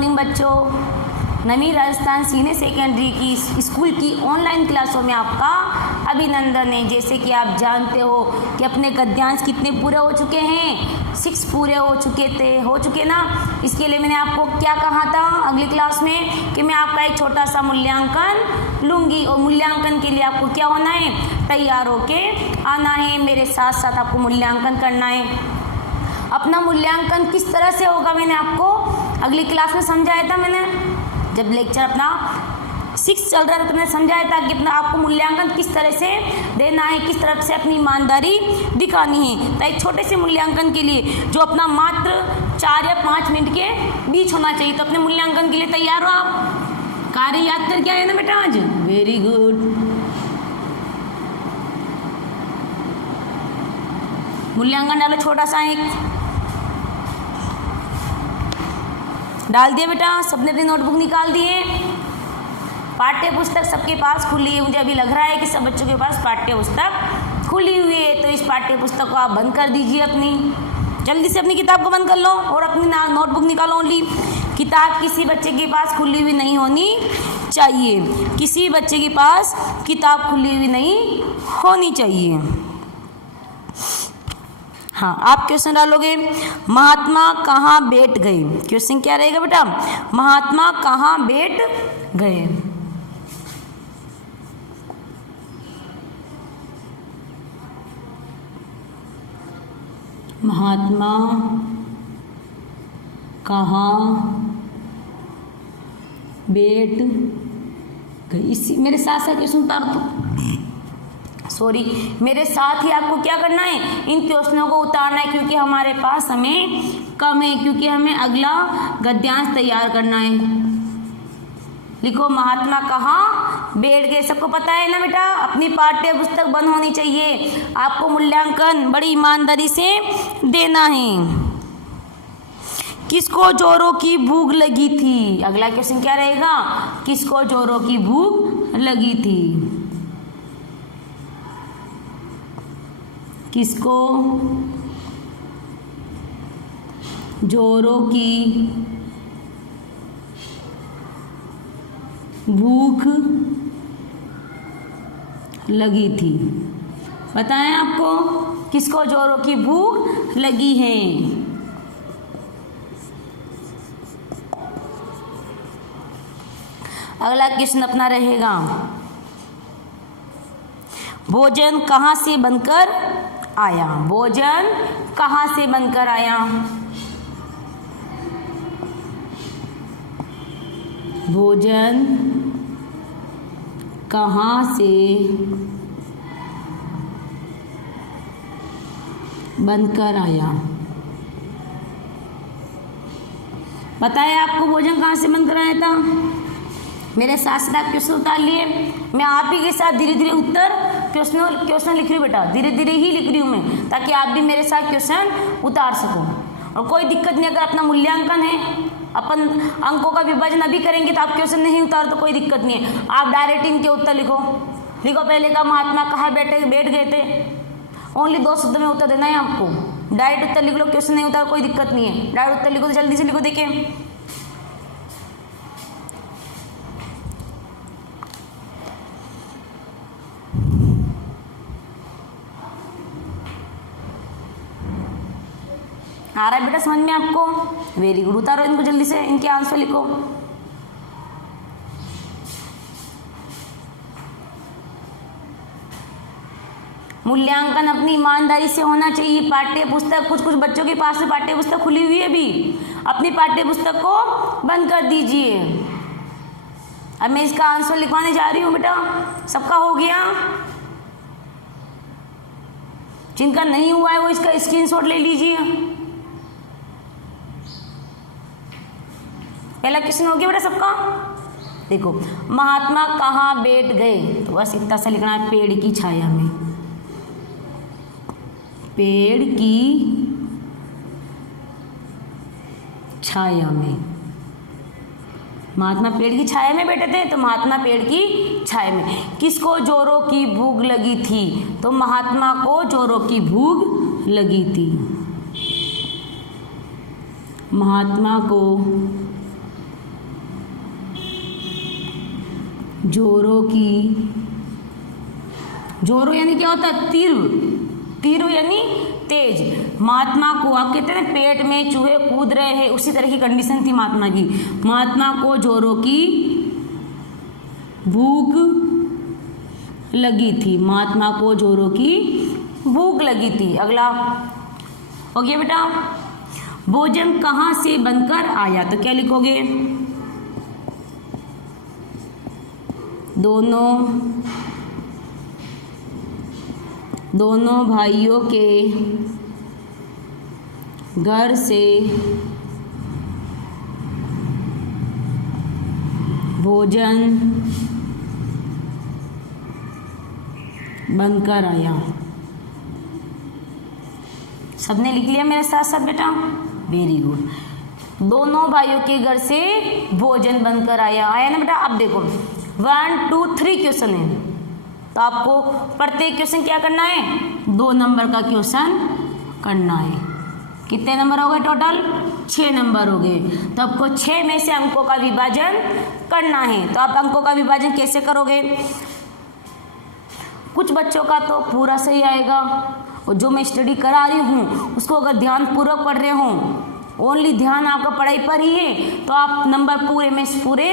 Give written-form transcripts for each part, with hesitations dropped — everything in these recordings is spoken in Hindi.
मॉर्निंग बच्चों। नवी राजस्थान सीनियर सेकेंडरी की स्कूल की ऑनलाइन क्लासों में आपका अभिनंदन है। जैसे कि आप जानते हो कि अपने गद्यांश कितने पूरे हो चुके हैं, 6 पूरे हो चुके ना। इसके लिए मैंने आपको क्या कहा था अगली क्लास में कि मैं आपका एक छोटा सा मूल्यांकन लूँगी और मूल्यांकन के लिए आपको क्या होना है, तैयार होके आना है, मेरे साथ साथ आपको मूल्यांकन करना है। अपना मूल्यांकन किस तरह से होगा मैंने आपको अगली क्लास में समझाया था। मैंने जब लेक्चर अपना 6 चल रहा था तो मैंने समझाया था कि अपना आपको मूल्यांकन किस तरह से देना है, किस तरह से अपनी ईमानदारी दिखानी है। तो एक छोटे से मूल्यांकन के लिए जो अपना मात्र 4 या 5 मिनट के बीच होना चाहिए। तो अपने मूल्यांकन के लिए तैयार हो आप? कार्य याद करके आए ना बेटा आज? Very good. मूल्यांकन डालो छोटा सा, एक डाल दिए बेटा, सबने अपनी नोटबुक निकाल दिए। पाठ्य पुस्तक सबके पास खुली है, मुझे अभी लग रहा है कि सब बच्चों के पास पाठ्य पुस्तक खुली हुई है। तो इस पाठ्य पुस्तक को आप बंद कर दीजिए, अपनी जल्दी से अपनी किताब को बंद कर लो और अपनी नोटबुक निकालो। ओनली किताब किसी बच्चे के पास खुली हुई नहीं होनी चाहिए, किसी बच्चे के पास किताब खुली हुई नहीं होनी चाहिए। हाँ, आप क्वेश्चन डालोगे महात्मा कहाँ बैठ गए। क्वेश्चन क्या रहेगा बेटा? महात्मा कहाँ बैठ गए। महात्मा कहाँ बैठ गए। इसी मेरे साथ साथ क्वेश्चन उतार दो। सॉरी, मेरे साथ ही आपको क्या करना है, इन क्वेश्चनों को उतारना है, क्योंकि हमारे पास समय कम है, क्योंकि हमें अगला गद्यांश तैयार करना है। लिखो महात्मा कहाँ बैठ गए। सबको पता है ना बेटा, अपनी पाठ्य पुस्तक बंद होनी चाहिए। आपको मूल्यांकन बड़ी ईमानदारी से देना है। किसको जोरों की भूख लगी थी। अगला क्वेश्चन क्या रहेगा? किसको जोरों की भूख लगी थी। किसको जोरों की भूख लगी थी। बताएं आपको किसको जोरों की भूख लगी है। अगला क्वेश्चन अपना रहेगा भोजन कहाँ से बनकर आया। भोजन कहाँ से बनकर आया। भोजन कहाँ से बनकर आया। बताया आपको भोजन कहाँ से बनकर आया था। मेरे साथ साथ आप क्वेश्चन उतार लिए। मैं आप ही के साथ धीरे धीरे उत्तर क्वेश्चन लिख रही हूँ बेटा, धीरे धीरे ही लिख रही हूँ मैं, ताकि आप भी मेरे साथ क्वेश्चन उतार सको। और कोई दिक्कत नहीं, अगर अपना मूल्यांकन है, अपन अंकों का विभाजन अभी करेंगे तो आप क्वेश्चन नहीं उतार तो कोई दिक्कत नहीं है। आप डायरेक्ट इनके उत्तर लिखो। पहले का महात्मा कहाँ बैठ गए थे। ओनली 2 शब्द में उत्तर देना है आपको। डायरेक्ट उत्तर लिख लो, क्वेश्चन नहीं उतार कोई दिक्कत नहीं है। डायरेक्ट उत्तर लिखो तो जल्दी से लिखो। देखिए आ रहा है बेटा समझ में आपको? Very good. उतारो इनको जल्दी से, इनके आंसर लिखो। मूल्यांकन अपनी ईमानदारी से होना चाहिए। पाठ्य पुस्तक कुछ बच्चों के पास में पाठ्य पुस्तक खुली हुई है अभी, अपनी पाठ्य पुस्तक को बंद कर दीजिए। अब मैं इसका आंसर लिखवाने जा रही हूँ बेटा। सबका हो गया? जिनका नहीं हुआ है वो इसका स्क्रीनशॉट ले लीजिए। पहला क्वेश्चन हो गया बेटा सबका। देखो महात्मा कहाँ बैठ गए, तो बस इतना सा लिखना है, पेड़ की छाया में। पेड़ की छाया में। महात्मा पेड़ की छाया में बैठे थे, तो महात्मा पेड़ की छाया में। किसको जोरों की भूख लगी थी, तो महात्मा को जोरों की भूख लगी थी। महात्मा को जोरों की, जोरों यानी क्या होता है? तीव्र, तीव्र यानी तेज। महात्मा को, आप कहते हैं ना पेट में चूहे कूद रहे हैं, उसी तरह की कंडीशन थी महात्मा की। महात्मा को जोरों की भूख लगी थी, महात्मा को जोरों की भूख लगी थी। अगला हो गया बेटा, भोजन कहाँ से बनकर आया, तो क्या लिखोगे? दोनों भाइयों के घर से भोजन बनकर आया। सबने लिख लिया मेरे साथ साथ बेटा? Very good. दोनों भाइयों के घर से भोजन बनकर आया, आया ना बेटा? अब देखो 1 2 3 क्वेश्चन है, तो आपको प्रत्येक क्वेश्चन क्या करना है? 2 नंबर का क्वेश्चन करना है। कितने नंबर हो गए टोटल? 6 नंबर हो गए। तो आपको 6 में से अंकों का विभाजन करना है। तो आप अंकों का विभाजन कैसे करोगे? कुछ बच्चों का तो पूरा सही आएगा, और जो मैं स्टडी करा रही हूँ उसको अगर ध्यान पूर्वक पढ़ रहे हो, ओनली ध्यान आपका पढ़ाई पर ही है, तो आप नंबर पूरे में पूरे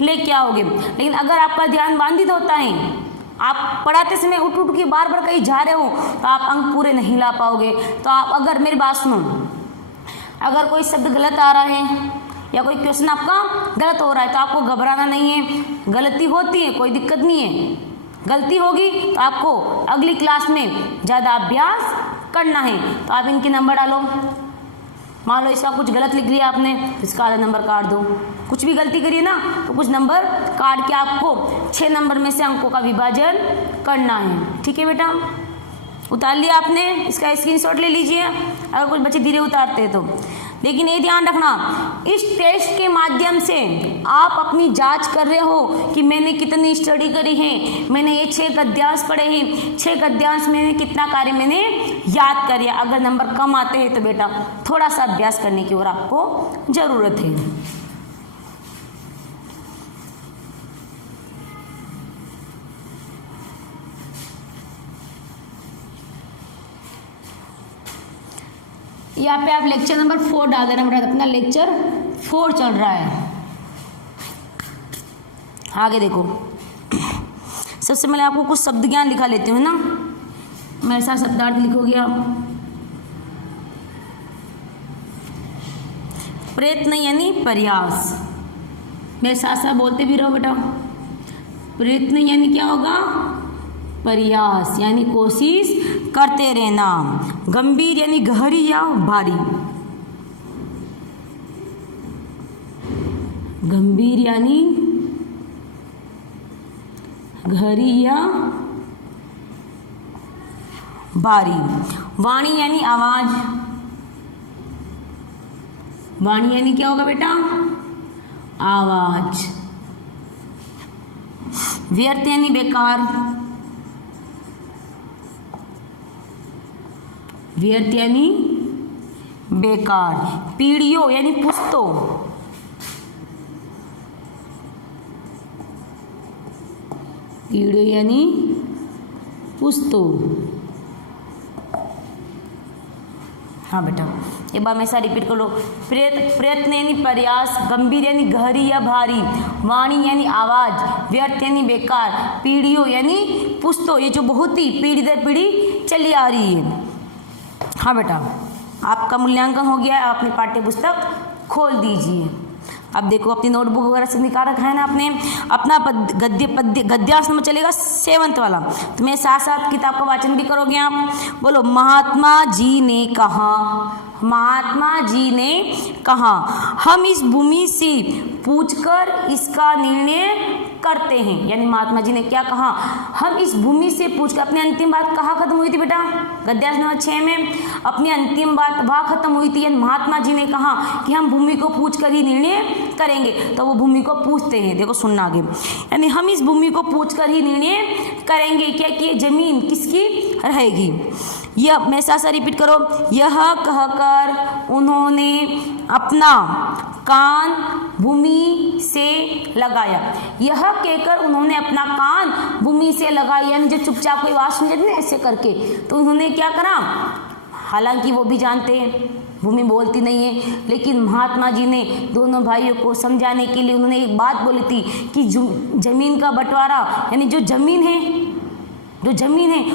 लेके आओगे। लेकिन अगर आपका ध्यान बाधित होता है, आप पढ़ाते समय उठ उठ के बार बार कहीं जा रहे हो, तो आप अंक पूरे नहीं ला पाओगे। तो आप अगर मेरी बात सुनो, अगर कोई शब्द गलत आ रहा है या कोई क्वेश्चन आपका गलत हो रहा है, तो आपको घबराना नहीं है। गलती होती है, कोई दिक्कत नहीं है। गलती होगी तो आपको अगली क्लास में ज़्यादा अभ्यास करना है। तो आप इनके नंबर डालो। मान लो इसका कुछ गलत लिख लिया आपने, तो इसका आधा नंबर काट दो। कुछ भी गलती करिए ना, तो कुछ नंबर काट के आपको 6 नंबर में से अंकों का विभाजन करना है। ठीक है बेटा? उतार लिया आपने? इसका स्क्रीनशॉट ले लीजिए अगर कुछ बच्चे धीरे उतारते हैं तो। लेकिन ये ध्यान रखना, इस टेस्ट के माध्यम से आप अपनी जांच कर रहे हो कि मैंने कितनी स्टडी करी है, मैंने ये 6 गद्यांश पढ़े हैं, 6 गद्यांश में कितना कार्य मैंने याद कर लिया। अगर नंबर कम आते हैं तो बेटा थोड़ा सा अभ्यास करने की ओर आपको जरूरत है। यहाँ पे आप लेक्चर नंबर 4 डाल देना बेटा, अपना लेक्चर 4 चल रहा है। आगे देखो, सबसे पहले आपको कुछ शब्द ज्ञान लिखा लेती हूँ ना, मेरे साथ शब्दार्थ लिखोगे आप। प्रयत्न यानी प्रयास, मेरे साथ साथ बोलते भी रहो बेटा। प्रयत्न यानी क्या होगा? प्रयास यानी कोशिश करते रहना। गंभीर यानी गहरी या भारी, गंभीर यानी गहरी या भारी। वाणी यानी आवाज, वाणी यानी क्या होगा बेटा? आवाज। व्यर्थ यानी बेकार, व्यर्थ यानी बेकार। पीढ़ियों यानी पुश्तों, पीढ़ियों यानी पुश्तों। हाँ बेटा, एक बार मैं ऐसा रिपीट कर लो। प्रयत्न यानी प्रयास, गंभीर यानी गहरी या भारी, वाणी यानी आवाज, व्यर्थ यानी बेकार, पीढ़ियों यानी पुश्तों। ये जो बहुत ही पीढ़ी दर पीढ़ी चली आ रही है। हाँ बेटा, आपका मूल्यांकन हो गया है, आप अपनी पाठ्य पुस्तक खोल दीजिए। अब देखो अपनी नोटबुक वगैरह से निकाल रखा है ना आपने। अपना गद्यांश नंबर चलेगा 7th वाला, तो मेरे साथ साथ किताब का वाचन भी करोगे आप। बोलो, महात्मा जी ने कहा, महात्मा जी ने कहा, हम इस भूमि से पूछकर इसका निर्णय करते हैं। यानी महात्मा जी ने क्या कहा? हम इस भूमि से पूछकर। अपनी अंतिम बात कहाँ खत्म हुई थी बेटा? गद्यांश नंबर 6 में अपनी अंतिम बात वहाँ खत्म हुई थी। यानी महात्मा जी ने कहा कि हम भूमि को पूछकर ही निर्णय करेंगे, तो वो भूमि को पूछते हैं। देखो सुनना आगे, यानी हम इस भूमि को पूछकर ही निर्णय करेंगे क्या कि ये जमीन किसकी रहेगी। यह मैं साथ साथ रिपीट करो। यह कहकर उन्होंने अपना कान भूमि से लगाया। यह कहकर उन्होंने अपना कान भूमि से लगाया, यानी जो चुपचाप कोई आवाज सुन जाती है ऐसे करके, तो उन्होंने क्या करा, हालांकि वो भी जानते हैं भूमि बोलती नहीं है, लेकिन महात्मा जी ने दोनों भाइयों को समझाने के लिए उन्होंने एक बात बोली थी कि जमीन का बंटवारा, यानी जो जमीन है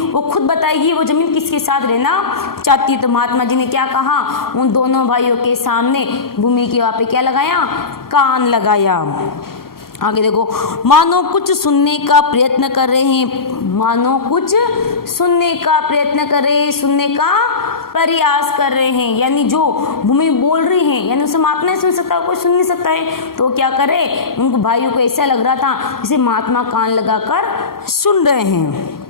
वो खुद बताएगी वो जमीन किसके साथ रहना चाहती है। तो महात्मा जी ने क्या कहा, उन दोनों भाइयों के सामने भूमि के वहाँ पे क्या लगाया, कान लगाया। आगे देखो, मानो कुछ सुनने का प्रयत्न कर रहे हैं, मानो कुछ सुनने का प्रयत्न कर रहे हैं, सुनने का प्रयास कर रहे हैं, यानी जो भूमि बोल रही है, यानी उसे महात्मा नहीं सुन सकता, कोई सुन नहीं सकता है, तो क्या करे, उनको भाइयों को ऐसा लग रहा था जैसे महात्मा कान लगाकर सुन रहे हैं।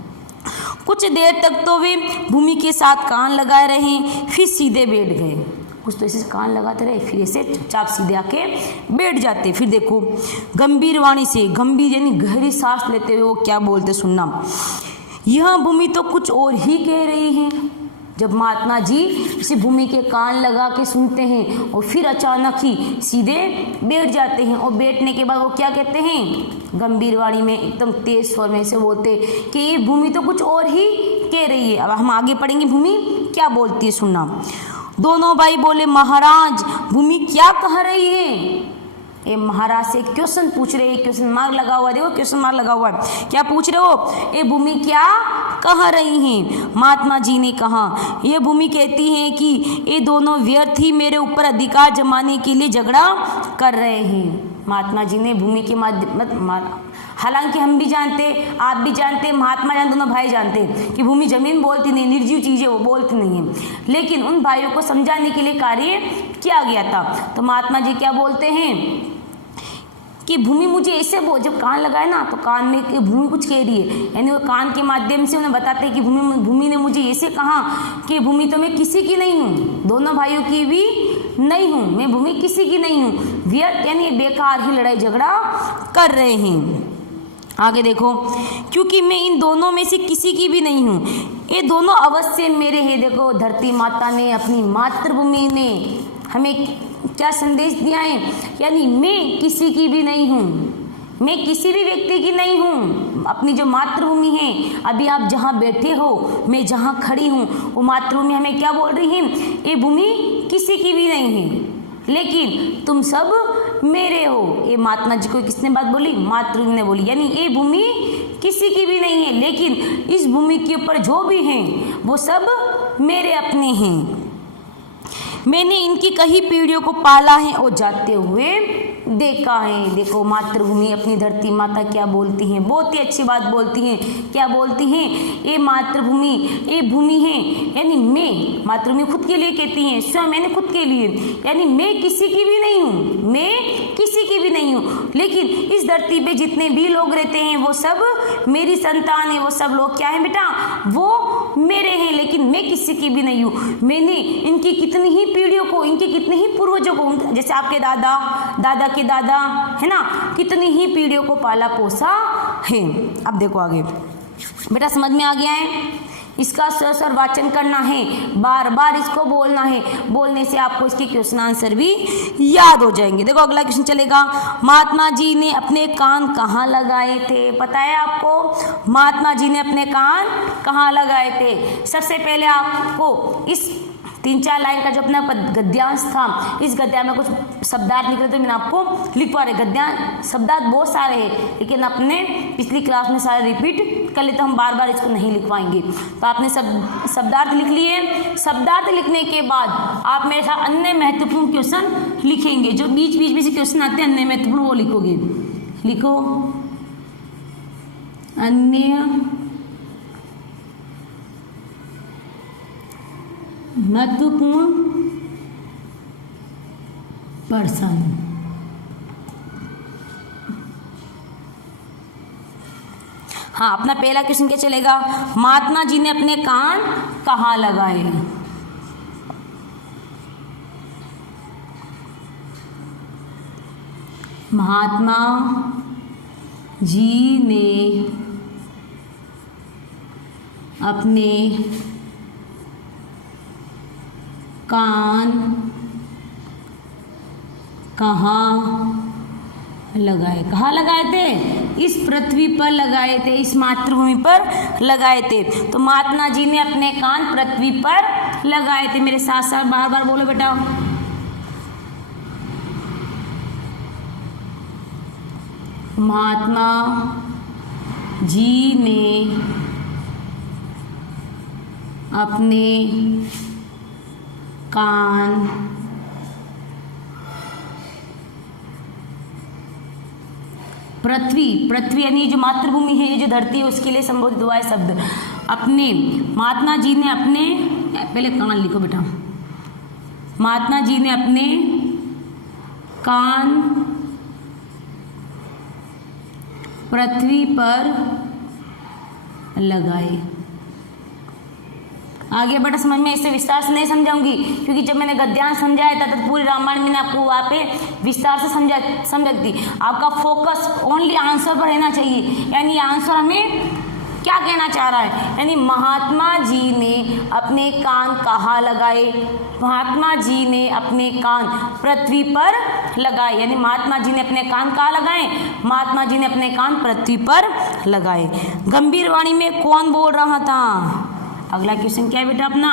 कुछ देर तक तो वे भूमि के साथ कान लगाए रहे, फिर सीधे बैठ गए। कुछ तो ऐसे कान लगाते रहे, फिर ऐसे चुपचाप सीधे आके बैठ जाते। फिर देखो, गंभीर वाणी से, गंभीर यानी गहरी सांस लेते हुए वो क्या बोलते सुनना, यह भूमि तो कुछ और ही कह रही है। जब महात्मा जी इसी भूमि के कान लगा के सुनते हैं और फिर अचानक ही सीधे बैठ जाते हैं, और बैठने के बाद वो क्या कहते हैं, गंभीर वाणी में एकदम तेज स्वर में से बोलते कि ये भूमि तो कुछ और ही कह रही है। अब हम आगे पढ़ेंगे भूमि क्या बोलती है, सुनना। दोनों भाई बोले, महाराज भूमि क्या कह रही है। ये महाराज से क्वेश्चन पूछ रहे हैं, क्वेश्चन मार्क लगा हुआ है, देखो क्वेश्चन मार्क लगा हुआ है, क्या पूछ रहे हो, ये भूमि क्या कह रही हैं। महात्मा जी ने कहा, ये भूमि कहती है कि ये दोनों व्यर्थ ही मेरे ऊपर अधिकार जमाने के लिए झगड़ा कर रहे हैं। महात्मा जी ने भूमि के माध्यम, हालांकि हम भी जानते, आप भी जानते, महात्मा जान, दोनों भाई जानते कि भूमि जमीन बोलती नहीं, निर्जीव चीजें वो बोलती नहीं है, लेकिन उन भाइयों को समझाने के लिए कार्य किया गया था। तो महात्मा जी क्या बोलते हैं कि भूमि मुझे ऐसे बोल, जब कान लगाए ना तो कान में कि भूमि कुछ कह रही है, यानी वो कान के माध्यम से उन्हें बताते हैं कि भूमि ने मुझे ऐसे कहा कि भूमि तो मैं किसी की नहीं हूँ, दोनों भाइयों की भी नहीं हूँ, मैं भूमि किसी की नहीं हूँ, व्यर्थ यानी बेकार ही लड़ाई झगड़ा कर रहे हैं। आगे देखो, क्योंकि मैं इन दोनों में से किसी की भी नहीं हूँ, ये दोनों अवश्य मेरे हैं। देखो, धरती माता ने, अपनी मातृभूमि ने हमें क्या संदेश दिया है, यानी मैं किसी की भी नहीं हूँ, मैं किसी भी व्यक्ति की नहीं हूँ। अपनी जो मातृभूमि है, अभी आप जहाँ बैठे हो, मैं जहाँ खड़ी हूँ, वो मातृभूमि हमें क्या बोल रही है, ये भूमि किसी की भी नहीं है, लेकिन तुम सब मेरे हो। ये महात्मा जी को किसने बात बोली, मातृभूमि ने बोली, यानी ये भूमि किसी की भी नहीं है, लेकिन इस भूमि के ऊपर जो भी हैं वो सब मेरे अपने हैं। मैंने इनकी कई पीढ़ियों को पाला है और जाते हुए देखा है। देखो, मातृभूमि, अपनी धरती माता क्या बोलती हैं, बहुत ही अच्छी बात बोलती हैं। क्या बोलती हैं, ये मातृभूमि, ये भूमि है, यानी मैं, मातृभूमि खुद के लिए कहती हैं, स्वयं मैंने खुद के लिए, यानी मैं किसी की भी नहीं हूँ, मैं किसी की भी नहीं हूँ, लेकिन इस धरती पे जितने भी लोग रहते हैं वो सब मेरी संतान है, वो सब लोग क्या है बेटा, वो मेरे हैं, लेकिन मैं किसी की भी नहीं हूँ। मैंने इनकी कितनी ही पीढ़ियों को, इनके कितने ही पूर्वजों को, जैसे आपके दादा, दादा के दादा, है ना, कितनी ही पीढ़ियों को पाला पोसा है। अब देखो आगे, बेटा समझ में आ गया है, इसका सर वाचन करना है, बार बार इसको बोलना है, बोलने से आपको इसके क्वेश्चन आंसर भी याद हो जाएंगे। देखो अगला क्वेश्चन चलेगा, महात्मा जी ने अपने कान कहाँ लगाए थे, पता है आपको, महात्मा जी ने अपने कान कहाँ लगाए थे। सबसे पहले आपको इस 3-4 लाइन का जो अपना गद्यांश था, इस गद्यांश में कुछ शब्दार्थ निकले तो मैंने आपको लिखवा रहे। गद्यांश शब्दार्थ बहुत सारे हैं, लेकिन अपने पिछली क्लास में सारे रिपीट कर लेते, हम बार बार इसको नहीं लिखवाएंगे। तो आपने शब्दार्थ लिख लिए। शब्दार्थ लिखने के बाद आप मेरे साथ अन्य महत्वपूर्ण क्वेश्चन लिखेंगे, जो बीच बीच में से क्वेश्चन आते हैं अन्य महत्वपूर्ण, वो लिखोगे। लिखो अन्य महत्वपूर्ण प्रश्न। हाँ, अपना पहला क्वेश्चन क्या चलेगा, महात्मा जी ने अपने कान कहाँ लगाए। महात्मा जी ने अपने कान कहाँ लगाए। कहाँ लगाए थे? इस पृथ्वी पर लगाए थे, इस मातृभूमि पर लगाए थे। तो महात्मा जी ने अपने कान पृथ्वी पर लगाए थे। मेरे साथ साथ बार बार बोलो बेटा। महात्मा जी ने अपने कान पृथ्वी यानी जो मातृभूमि है, ये जो धरती है, उसके लिए संबोधित हुआ है शब्द। अपने महात्मा जी ने अपने, पहले कान लिखो बेटा, महात्मा जी ने अपने कान पृथ्वी पर लगाए। आगे बेटा समझ में, इससे विस्तार से नहीं समझाऊंगी, क्योंकि जब मैंने गद्यांश समझाया था तो पूरी रामायण मैंने आपको वहाँ पे विस्तार से समझा दी। आपका फोकस ओनली आंसर पर रहना चाहिए, यानी आंसर हमें क्या कहना चाह रहा है। यानी महात्मा जी ने अपने कान कहाँ लगाए? महात्मा जी ने अपने कान पृथ्वी पर लगाए। यानी महात्मा जी ने अपने कान कहाँ लगाए? महात्मा जी ने अपने कान पृथ्वी पर लगाए। गंभीर वाणी में कौन बोल रहा था? अगला क्वेश्चन क्या है बेटा अपना?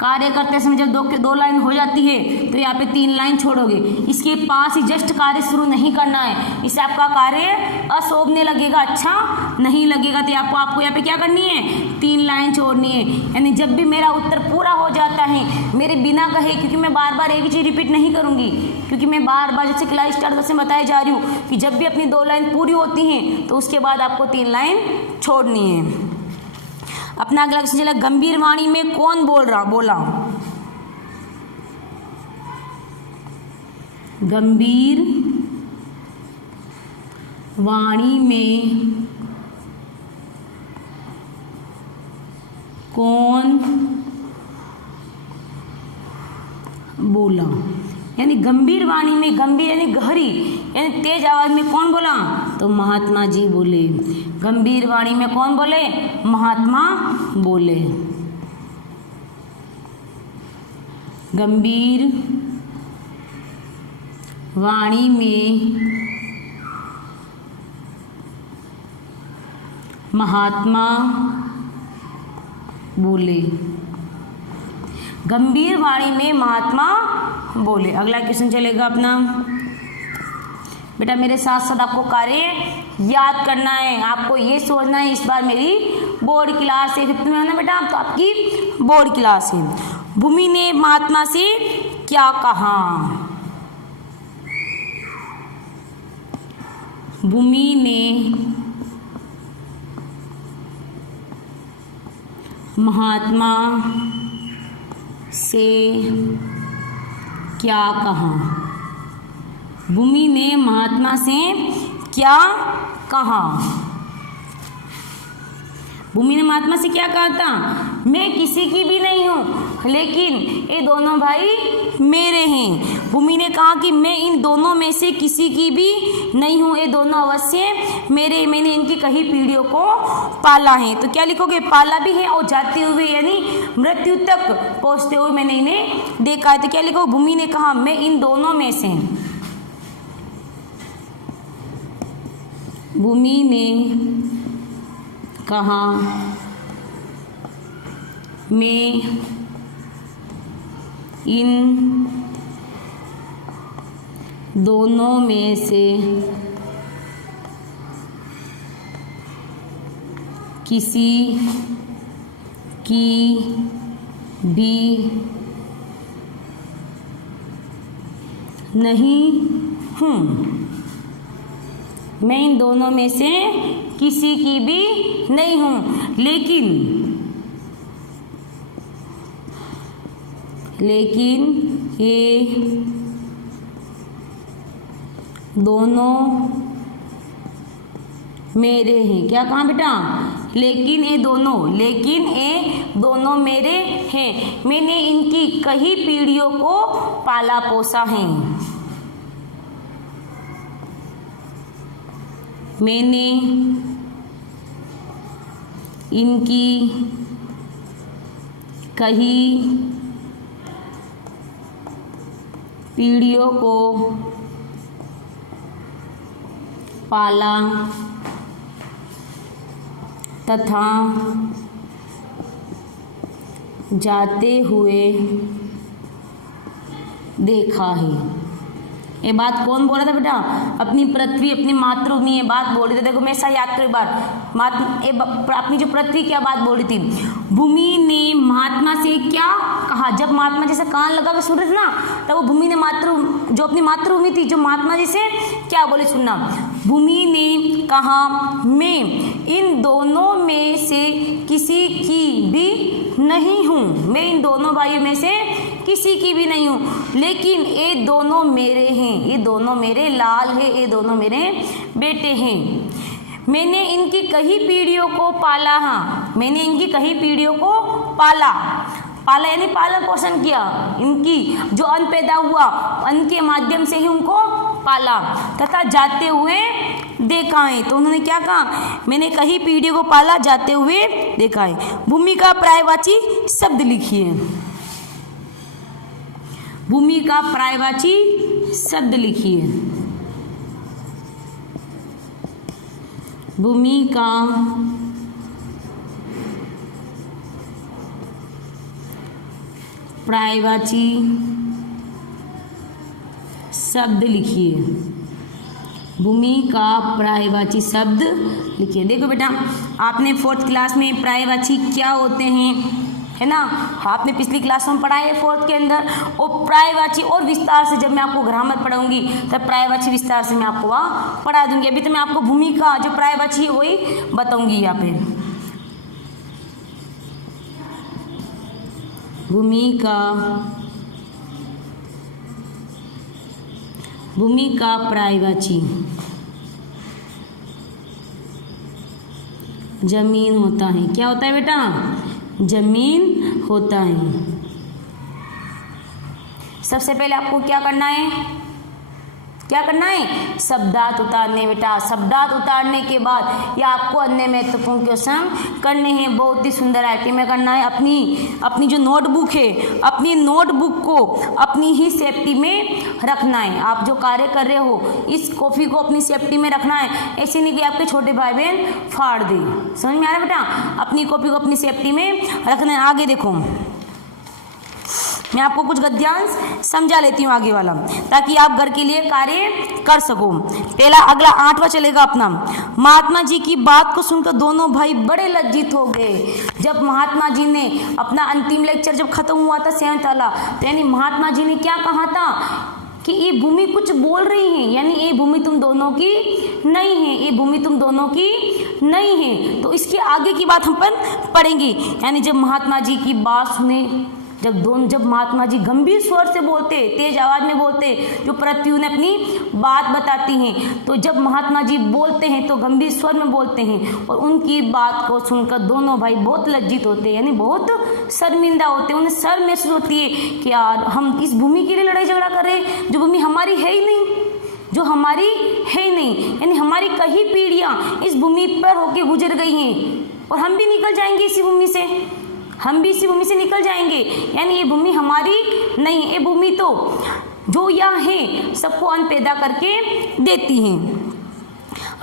कार्य करते समय जब दो लाइन हो जाती है तो यहाँ पे 3 लाइन छोड़ोगे। इसके पास ही जस्ट कार्य शुरू नहीं करना है, इससे आपका कार्य अशोभने लगेगा, अच्छा नहीं लगेगा। तो आपको यहाँ पे क्या करनी है? 3 लाइन छोड़नी है। यानी जब भी मेरा उत्तर पूरा हो जाता है, मेरे बिना कहे, क्योंकि मैं बार बार एक ही चीज़ रिपीट नहीं करूँगी, क्योंकि मैं बार बार जैसे क्लास स्टार्ट से बताई जा रही हूँ कि जब भी अपनी 2 लाइन पूरी होती हैं तो उसके बाद आपको 3 लाइन छोड़नी है। अपना अगला क्वेश्चन चला, गंभीर वाणी में कौन बोला? गंभीर वाणी में कौन बोला? यानी गंभीर वाणी में, गंभीर यानी गहरी, यानी तेज आवाज में कौन बोला? तो महात्मा जी बोले। गंभीर वाणी में कौन बोले? महात्मा बोले। गंभीर वाणी में महात्मा बोले। गंभीर वाणी में महात्मा बोले। अगला क्वेश्चन चलेगा अपना। बेटा मेरे साथ साथ आपको कार्य याद करना है, आपको ये सोचना है इस बार मेरी बोर्ड क्लास है, 5th में है ना बेटा, तो आपकी बोर्ड क्लास है। भूमि ने महात्मा से क्या कहा? भूमि ने महात्मा से क्या कहा? भूमि ने महात्मा से क्या कहा? भूमि ने महात्मा से क्या कहा था? मैं किसी की भी नहीं हूँ, लेकिन ये दोनों भाई मेरे हैं। भूमि ने कहा कि मैं इन दोनों में से किसी की भी नहीं हूँ, ये दोनों अवश्य मेरे, मैंने इनकी कई पीढ़ियों को पाला है। तो क्या लिखोगे? पाला भी है और जाते हुए यानी मृत्यु तक पहुँचते हुए मैंने इन्हें देखा है। तो क्या लिखो? भूमि ने कहा मैं इन दोनों में से, भूमि ने कहा मैं इन दोनों में से किसी की भी नहीं हूँ। मैं इन दोनों में से किसी की भी नहीं हूँ, लेकिन ये दोनों मेरे हैं। क्या कहा बेटा? लेकिन ये दोनों मेरे हैं, मैंने इनकी कई पीढ़ियों को पाला पोसा है। मैंने इनकी कई पीढ़ियों को पाला तथा जाते हुए देखा है। ये बात कौन बोल रहा था बेटा? अपनी पृथ्वी, अपनी मातृभूमि ये बात बोल रही थी। देखो मैं ऐसा याद करो एक बार, अपनी जो पृथ्वी क्या बात बोल रही थी, भूमि ने महात्मा से क्या कहा। जब महात्मा जी से कान लगा के सुन रहे थे ना, तब वो भूमि ने जो अपनी मातृभूमि थी, जो महात्मा जी से क्या बोले सुनना। भूमि ने कहा, मैं इन दोनों में से किसी की भी नहीं हूँ, मैं इन दोनों भाइयों में से किसी की भी नहीं हूँ, लेकिन ये दोनों मेरे हैं, ये दोनों मेरे लाल हैं, ये दोनों मेरे बेटे हैं। मैंने इनकी कई पीढ़ियों को पाला। हाँ, मैंने इनकी कई पीढ़ियों को पाला। पाला यानी पालन पोषण किया। इनकी जो अन्न पैदा हुआ, अन्न के माध्यम से ही उनको पाला तथा जाते हुए देखा है। तो उन्होंने क्या कहा? मैंने कई पीढ़ियों को पाला, जाते हुए देखा है। भूमि का पर्यायवाची शब्द लिखिए। भूमि का पर्यायवाची शब्द लिखिए। भूमि का पर्यायवाची शब्द लिखिए। भूमि का पर्यायवाची शब्द लिखिए। देखो बेटा, आपने 4th क्लास में पर्यायवाची क्या होते हैं, है ना, आपने पिछली क्लास में पढ़ा है 4th के अंदर। और पर्यायवाची और विस्तार से जब मैं आपको ग्रामर पढ़ाऊंगी तब पर्यायवाची विस्तार से मैं आपको वहाँ पढ़ा दूंगी। अभी तो मैं आपको भूमि का जो पर्यायवाची है वही बताऊंगी यहाँ पे। भूमि का पर्यायवाची जमीन होता है। क्या होता है बेटा? जमीन होता है। सबसे पहले आपको क्या करना है? क्या करना है? शब्दार्थ उतारने बेटा। शब्दार्थ उतारने के बाद ये आपको अन्य महत्वपूर्ण क्वेश्चन करने हैं। बहुत ही सुंदर राइटिंग में करना है। अपनी जो नोटबुक है, अपनी नोटबुक को अपनी ही सेफ्टी में रखना है। आप जो कार्य कर रहे हो, इस कॉपी को अपनी सेफ्टी में रखना है। ऐसे नहीं कि आपके छोटे भाई बहन फाड़ दे। समझ में आ रहा है बेटा? अपनी कॉपी को अपनी सेफ्टी में रखना है। आगे देखो, मैं आपको कुछ गद्यांश समझा लेती हूँ आगे वाला, ताकि आप घर के लिए कार्य कर सको। पहला अगला 8वां चलेगा अपना। महात्मा जी की बात को सुनकर दोनों भाई बड़े लज्जित हो गए। जब महात्मा जी ने अपना अंतिम लेक्चर जब खत्म हुआ था 7th वाला, तो यानी महात्मा जी ने क्या कहा था कि ये भूमि कुछ बोल रही है, यानी ये भूमि तुम दोनों की नहीं है, ये भूमि तुम दोनों की नहीं है। तो इसके आगे की बात हम पर पढ़ेंगे। यानी जब महात्मा जी की बात सुने, जब महात्मा जी गंभीर स्वर से बोलते, तेज आवाज में बोलते, जो पृथ्वी उन्हें अपनी बात बताती हैं, तो जब महात्मा जी बोलते हैं तो गंभीर स्वर में बोलते हैं। और उनकी बात को सुनकर दोनों भाई बहुत लज्जित होते हैं, यानी बहुत शर्मिंदा होते हैं। उन्हें शर्म महसूस होती है कि यार हम इस भूमि के लिए लड़ाई झगड़ा कर रहे हैं, जो भूमि हमारी है ही नहीं, जो हमारी है ही नहीं। यानी हमारी कई पीढ़ियां इस भूमि पर होके गुजर गई हैं और हम भी निकल जाएंगे इसी भूमि से, हम भी इसी भूमि से निकल जाएंगे। यानी ये भूमि हमारी नहीं, ये भूमि तो जो यहाँ है सबको अन्न पैदा करके देती हैं।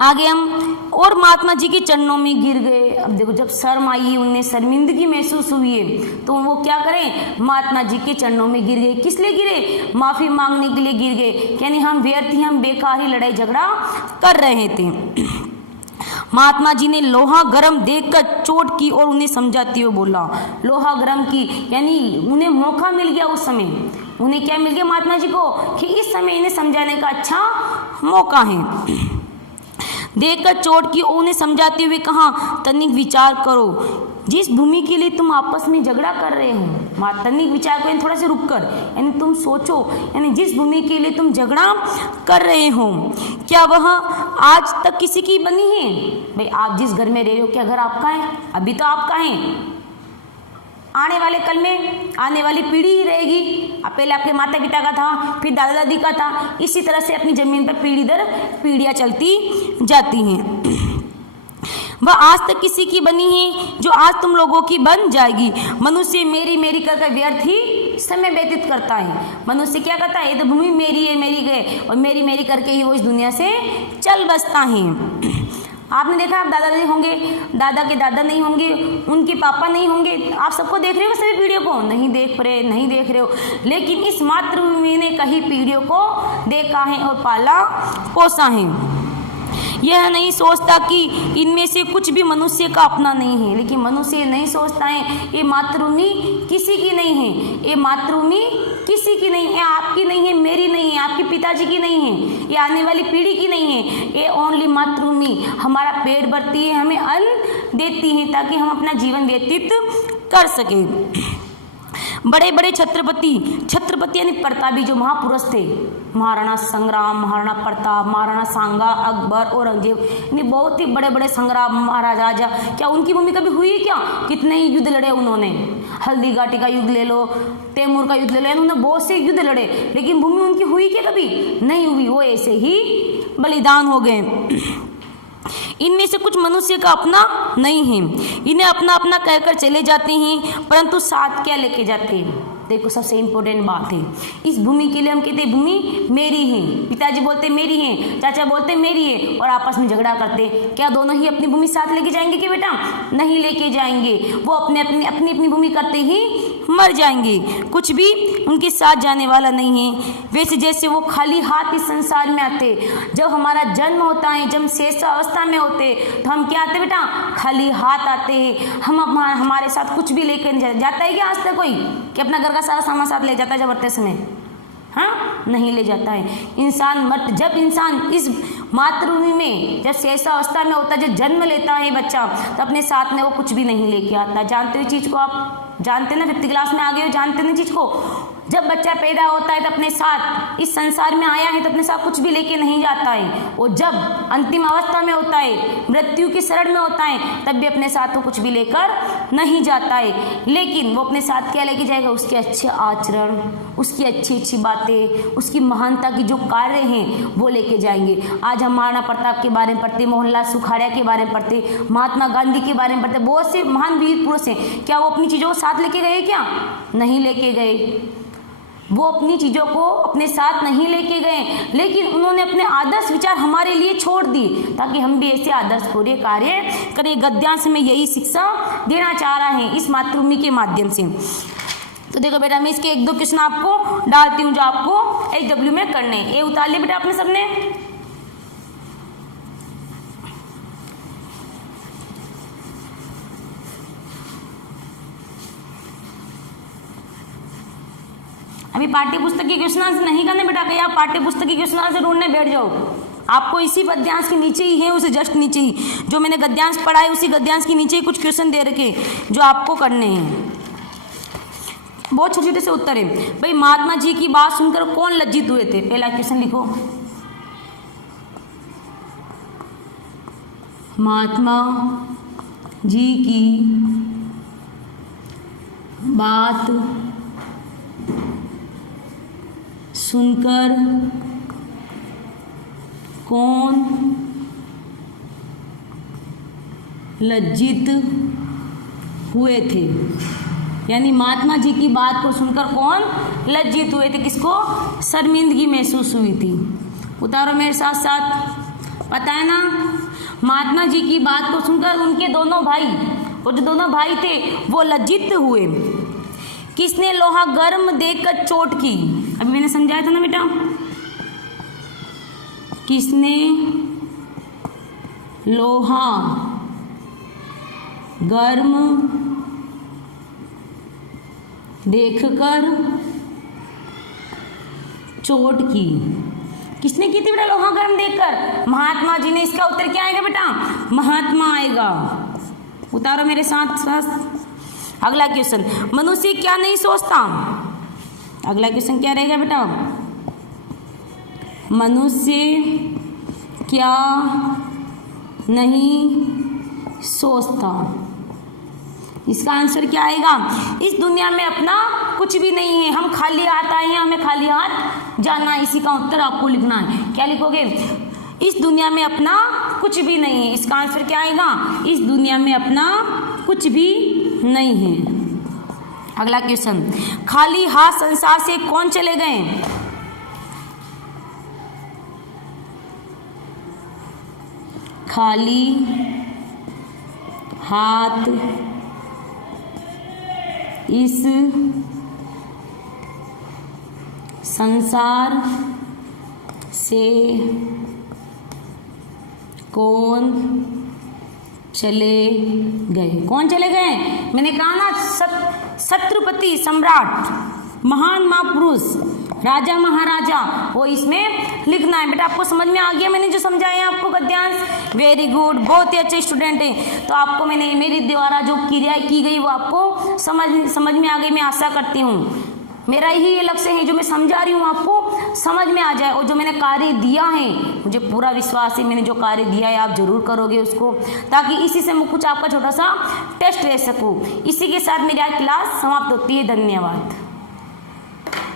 आगे हम और महात्मा जी के चरणों में गिर गए। अब देखो, जब शर्म आई, उन्हें शर्मिंदगी महसूस हुई है, तो वो क्या करें? महात्मा जी के चरणों में गिर गए। किस लिए गिरे? माफी मांगने के लिए गिर गए। यानी हम व्यर्थ ही, हम बेकार ही लड़ाई झगड़ा कर रहे थे। महात्मा जी ने लोहा गर्म देखकर चोट की और उन्हें समझाते हुए बोला। लोहा गर्म की, यानी उन्हें मौका मिल गया उस समय। उन्हें क्या मिल गया महात्मा जी को? कि इस समय इन्हें समझाने का अच्छा मौका है। देखकर चोट की और उन्हें समझाते हुए कहा, तनिक विचार करो, जिस भूमि के लिए तुम आपस में झगड़ा कर रहे हो, तनिक विचार करो, थोड़ा सा रुक कर, यानी तुम सोचो, यानी जिस भूमि के लिए तुम झगड़ा कर रहे हो, क्या वह आज तक किसी की बनी है? भाई आप जिस घर में रह रहे हो, क्या घर आपका है? अभी तो आपका है, आने वाले कल में आने वाली पीढ़ी ही रहेगी। अब पहले आपके माता पिता का था, फिर दादा दादी का था, इसी तरह से अपनी जमीन पर पीढ़ी दर पीढ़ियाँ चलती जाती हैं। वह आज तक किसी की बनी है जो आज तुम लोगों की बन जाएगी। मनुष्य मेरी मेरी करके व्यर्थ ही समय व्यतीत करता है। मनुष्य क्या करता है, ये तो भूमि मेरी है, मेरी गए, और मेरी मेरी करके ही वो इस दुनिया से चल बसता है। आपने देखा, आप दादा नहीं होंगे, दादा के दादा नहीं होंगे, उनके पापा नहीं होंगे, आप सबको देख रहे हो सभी पीढ़ियों को, नहीं देख रहे हो, लेकिन इस मातृभूमि ने कई पीढ़ियों को देखा है और पाला पोसा है। यह नहीं सोचता कि इनमें से कुछ भी मनुष्य का अपना नहीं है, लेकिन मनुष्य नहीं सोचता है ये मातृभूमि किसी की नहीं है, ये मातृभूमि किसी की नहीं है, आपकी नहीं है, मेरी नहीं है, आपके पिताजी की नहीं है, ये आने वाली पीढ़ी की नहीं है, ये ओनली मातृभूमि हमारा पेट भरती है, हमें अन्न देती है ताकि हम अपना जीवन व्यतीत कर सकें। बड़े बड़े छत्रपति यानी प्रतापी जो महापुरुष थे, महाराणा संग्राम, महाराणा प्रताप, महाराणा सांगा, अकबर, औरंगजेब, यानी बहुत ही बड़े बड़े संग्राम महाराजा, क्या उनकी भूमि कभी हुई है क्या? कितने ही युद्ध लड़े उन्होंने, हल्दी घाटी का युद्ध ले लो, तैमूर का युद्ध ले लो, उन्होंने बहुत से युद्ध लड़े, लेकिन भूमि उनकी हुई क्या? कभी नहीं हुई, वो ऐसे ही बलिदान हो गए। इनमें से कुछ मनुष्य का अपना नहीं है, इन्हें अपना अपना कहकर चले जाते हैं, परंतु साथ क्या लेके जाते हैं? देखो सबसे इम्पोर्टेंट बात है, इस भूमि के लिए हम कहते हैं भूमि मेरी है, पिताजी बोलते मेरी है, चाचा बोलते मेरी है, और आपस में झगड़ा करते, क्या दोनों ही अपनी भूमि साथ लेके जाएंगे कि बेटा? नहीं लेके जाएंगे, वो अपनी भूमि करते ही मर जाएंगे, कुछ भी उनके साथ जाने वाला नहीं है। वैसे जैसे वो खाली हाथ इस संसार में आते, जब हमारा जन्म होता है, जब शेष अवस्था में होते, तो हम क्या आते बेटा? खाली हाथ आते हैं, हमारे साथ कुछ भी लेकर जाता है क्या आज तक कोई कि अपना घर का सारा सामान साथ ले जाता है जब मरते समय? हाँ, नहीं ले जाता है। जब इंसान इस मातृभूमि में जब शेष अवस्था में होता है, जब जन्म लेता है बच्चा, तो अपने साथ में वो कुछ भी नहीं लेके आता। जानते हो चीज को, आप जानते ना, 5th क्लास में आ गए हो, जानते ना चीज को। जब बच्चा पैदा होता है तो अपने साथ इस संसार में आया है तो अपने साथ कुछ भी लेके नहीं जाता है, और जब अंतिम अवस्था में होता है, मृत्यु की शरण में होता है, तब भी अपने साथ वो कुछ भी लेकर नहीं जाता है। लेकिन वो अपने साथ क्या लेके जाएगा? उसके अच्छे आचरण, उसकी अच्छी अच्छी बातें, उसकी महानता की जो कार्य हैं वो लेके जाएंगे। आज हम महाराणा प्रताप के बारे में पढ़ते, मोहनलाल सुखाड़िया के बारे में पढ़ते, महात्मा गांधी के बारे में पढ़ते, बहुत से महान वीर पुरुष हैं। क्या वो अपनी चीज़ों को साथ लेके गए? क्या नहीं लेके गए, वो अपनी चीज़ों को अपने साथ नहीं लेके गए, लेकिन उन्होंने अपने आदर्श विचार हमारे लिए छोड़ दिए ताकि हम भी ऐसे आदर्श पूरे कार्य करें। गद्यांश में यही शिक्षा देना चाह रहा है इस मातृभूमि के माध्यम से। तो देखो बेटा, मैं इसके 1-2 क्वेश्चन आपको डालती हूँ जो आपको HW में करने। ये उतार लिया बेटा आपने सबने? अभी पाठ्य पुस्तक के क्वेश्चन आंसर नहीं करने बेटा, कहीं आप पाठ्य पुस्तक के क्वेश्चन आंसर ढूंढने बैठ जाओ। आपको इसी गद्यांश के नीचे ही है, उसे जस्ट नीचे ही जो मैंने गद्यांश पढ़ा है उसी गद्यांश के नीचे ही कुछ क्वेश्चन दे रखे जो आपको करने हैं। बहुत छोटे छोटे से उत्तर है भाई। महात्मा जी की बात सुनकर कौन लज्जित हुए थे? पहला क्वेश्चन लिखो। महात्मा जी की बात सुनकर कौन लज्जित हुए थे? यानी महात्मा जी की बात को सुनकर कौन लज्जित हुए थे? किसको शर्मिंदगी महसूस हुई थी? उतारो मेरे साथ साथ। पता है ना, महात्मा जी की बात को सुनकर उनके दोनों भाई, वो जो दोनों भाई थे वो लज्जित हुए। किसने लोहा गर्म देखकर चोट की? अभी मैंने समझाया था ना बेटा, किसने लोहा गर्म देखकर चोट की? किसने की थी बेटा लोहा गर्म देखकर? महात्मा जी ने। इसका उत्तर क्या आएगा बेटा? महात्मा आएगा। उतारो मेरे साथ साथ। अगला क्वेश्चन, मनुष्य क्या नहीं सोचता? अगला क्वेश्चन क्या रहेगा बेटा? मनुष्य क्या नहीं सोचता? इसका आंसर क्या आएगा? इस दुनिया में अपना कुछ भी नहीं है, हम खाली हाथ आए हैं, हमें खाली हाथ जाना है। इसी का उत्तर आपको लिखना है। क्या लिखोगे? इस दुनिया में अपना कुछ भी नहीं है। इसका आंसर क्या आएगा? इस दुनिया में अपना कुछ भी नहीं है। अगला क्वेश्चन, खाली हाथ संसार से कौन चले गए? खाली हाथ इस संसार से कौन चले गए? कौन चले गए? मैंने कहा ना, छत्रपति सम्राट, महान महापुरुष, राजा महाराजा, वो इसमें लिखना है। बेटा आपको समझ में आ गया मैंने जो समझाया आपको गद्यांश? वेरी गुड, बहुत ही अच्छे स्टूडेंट हैं। तो आपको मैंने मेरे द्वारा जो क्रिया की गई वो आपको समझ में आ गई, मैं आशा करती हूँ। मेरा यही लक्ष्य है, जो मैं समझा रही हूँ आपको समझ में आ जाए, और जो मैंने कार्य दिया है मुझे पूरा विश्वास है मैंने जो कार्य दिया है आप जरूर करोगे उसको, ताकि इसी से मैं कुछ आपका छोटा सा टेस्ट ले सकूँ। इसी के साथ मेरी आज क्लास समाप्त होती है। धन्यवाद।